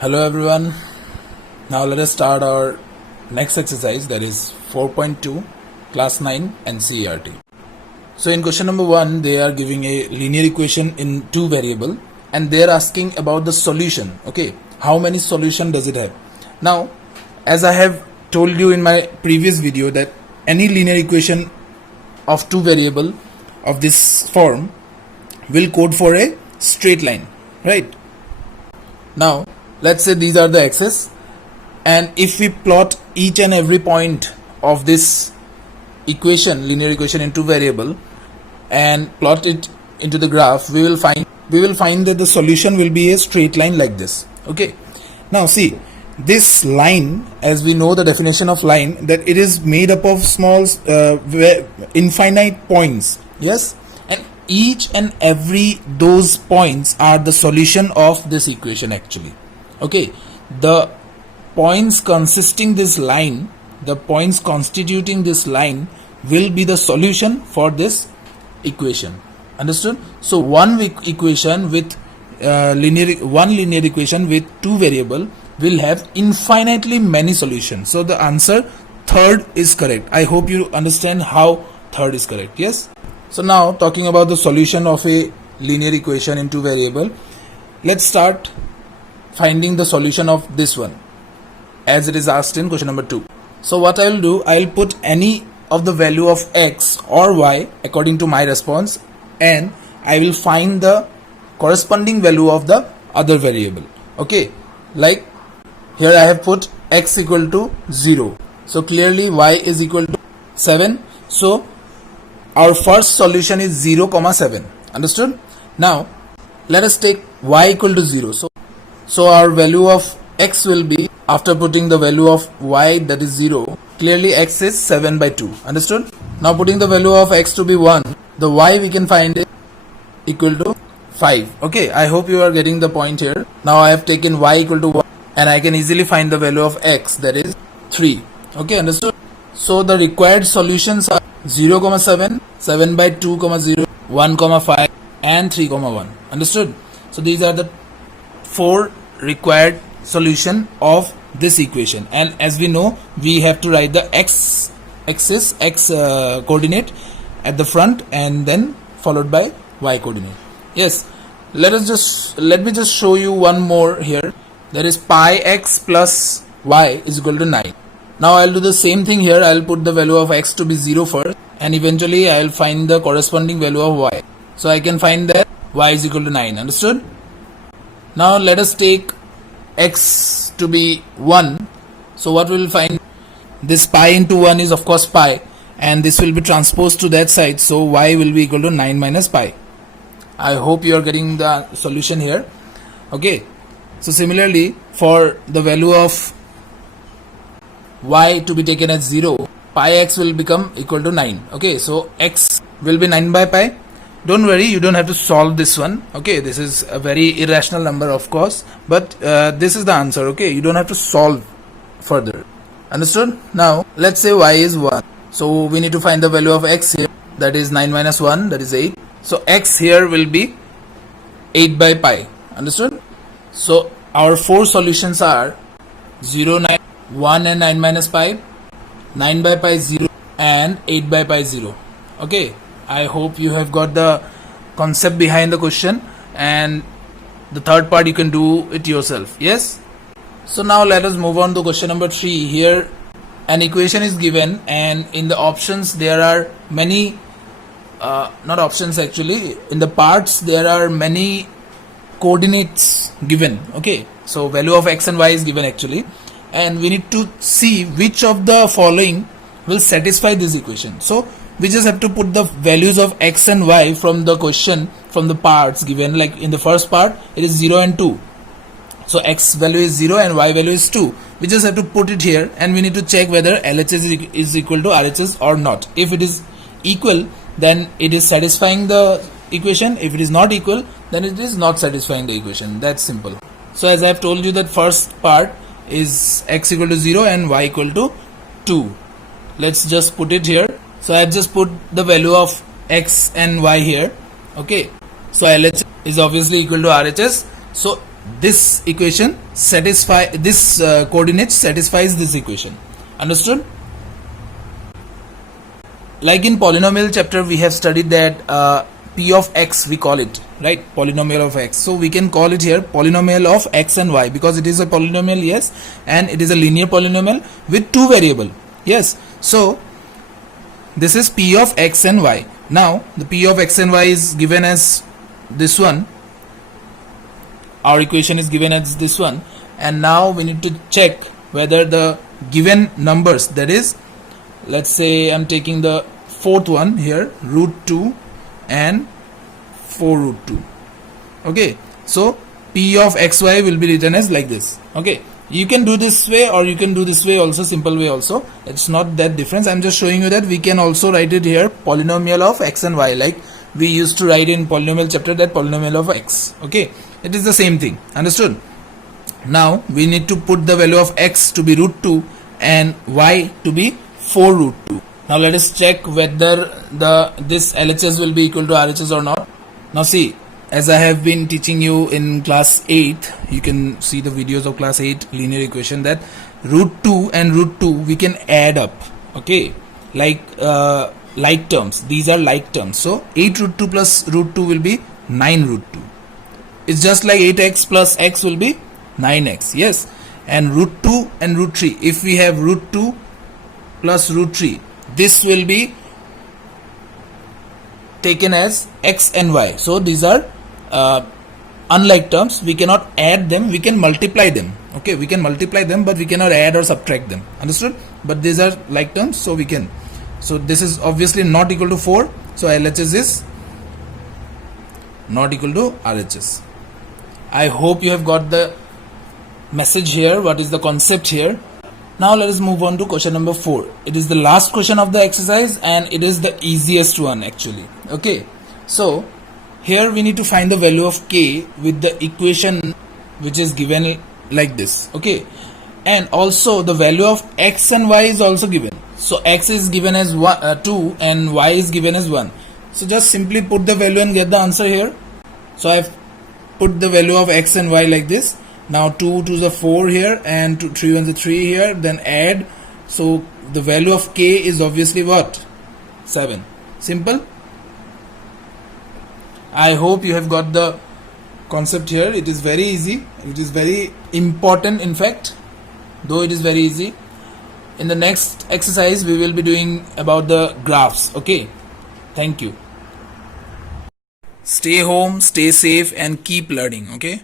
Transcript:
Hello everyone. Now let us start our next exercise, that is 4.2 class 9 NCERT. So in question number 1 they are giving a linear equation in two variable and they are asking about the solution. Okay, how many solution does it have? Now as I have told you in my previous video that any linear equation of two variable of this form will code for a straight line, right? Now let's say these are the axes, and if we plot each and every point of this equation, linear equation in two variable, and plot it into the graph, we will find that the solution will be a straight line like this. Okay, now see this line, as we know the definition of line, that it is made up of small infinite points. Yes, and each and every those points are the solution of this equation actually. Okay, the points constituting this line will be the solution for this equation. Understood? So one linear equation with two variable will have infinitely many solutions. So the answer third is correct. I hope you understand how third is correct. Yes. So now talking about the solution of a linear equation in two variable, let's start finding the solution of this one as it is asked in question number 2. So what I will do, I will put any of the value of x or y according to my response, and I will find the corresponding value of the other variable. Okay, like here I have put x equal to 0, so clearly y is equal to 7, so our first solution is 0, 7. Understood? Now let us take y equal to 0. So our value of x will be, after putting the value of y, that is 0, clearly x is 7 by 2. Understood? Now putting the value of x to be 1, the y we can find is equal to 5. Okay, I hope you are getting the point here. Now I have taken y equal to 1 and I can easily find the value of x, that is 3. Okay, understood? So the required solutions are 0, 7, 7 by 2, 0, 1, 5 and 3, 1. Understood? So these are the 4 required solution of this equation, and as we know we have to write the x axis, coordinate at the front and then followed by y coordinate. Yes, let me just show you one more here. There is pi x plus y is equal to 9. Now I'll do the same thing here. I'll put the value of x to be 0 first, and eventually I'll find the corresponding value of y. So I can find that y is equal to 9. Understood? Now let us take x to be 1. So what we will find, this pi into 1 is of course pi, and this will be transposed to that side, so y will be equal to 9 minus pi. I hope you are getting the solution here. Okay, so similarly for the value of y to be taken as 0, pi x will become equal to 9. Okay, so x will be 9 by pi. Don't worry, you don't have to solve this one. Okay, this is a very irrational number of course, but this is the answer. Okay, you don't have to solve further. Understood? Now let's say y is 1, so we need to find the value of x here, that is 9 minus 1, that is 8. So x here will be 8 by pi. Understood? So our 4 solutions are 0, 9, 1 and 9 minus pi, 9 by pi 0 and 8 by pi 0. Okay, I hope you have got the concept behind the question, and the third part you can do it yourself. Yes. So now let us move on to question number 3. Here an equation is given, and in the options there are many not options actually, in the parts there are many coordinates given. Okay, so value of x and y is given actually, and we need to see which of the following will satisfy this equation. So we just have to put the values of x and y from the question, from the parts given. Like in the first part it is 0 and 2, so x value is 0 and y value is 2. We just have to put it here, and we need to check whether LHS is equal to RHS or not. If it is equal, then it is satisfying the equation. If it is not equal, then it is not satisfying the equation. That's simple. So as I have told you, that first part is x equal to 0 and y equal to 2. Let's just put it here. So I just put the value of x and y here. Okay, so LHS is obviously equal to RHS. So this equation coordinate satisfies this equation. Understood? Like in polynomial chapter, we have studied that p of x, we call it, right, polynomial of x. So we can call it here polynomial of x and y, because it is a polynomial, yes, and it is a linear polynomial with two variable, yes. So this is p of x and y. Now the p of x and y is given as this one, our equation is given as this one, and now we need to check whether the given numbers, that is, let's say I'm taking the fourth one here, root 2 and 4 root 2. Okay, so p of xy will be written as like this. Okay, you can do this way or you can do this way also, simple way also, it's not that difference. I'm just showing you that we can also write it here polynomial of x and y, like we used to write in polynomial chapter that polynomial of x. Okay, it is the same thing. Understood? Now we need to put the value of x to be root 2 and y to be 4 root 2. Now let us check whether this LHS will be equal to RHS or not. Now see, as I have been teaching you in class 8, you can see the videos of class 8 linear equation, that root 2 and root 2 we can add up. Okay, like terms, these are like terms. So 8 root 2 plus root 2 will be 9 root 2. It's just like 8x plus x will be 9x, yes. And root 2 and root 3, if we have root 2 plus root 3, this will be taken as x and y. So these are unlike terms, we cannot add them, we can multiply them. Okay, we can multiply them, but we cannot add or subtract them. Understood? But these are like terms, so we can. So this is obviously not equal to 4, so LHS is not equal to RHS. I hope you have got the message here, what is the concept here. Now let us move on to question number 4. It is the last question of the exercise and it is the easiest one actually. Okay, so here we need to find the value of k with the equation which is given like this. Okay, and also the value of x and y is also given. So x is given as 2 and y is given as 1. So just simply put the value and get the answer here. So I have put the value of x and y like this. Now 2 to the 4 here and 3 1 the 3 here, then add. So the value of k is obviously what? 7. Simple. I hope you have got the concept here. It is very easy. It is very important, in fact, though it is very easy. In the next exercise we will be doing about the graphs. Okay, thank you. Stay home, stay safe and keep learning. Okay.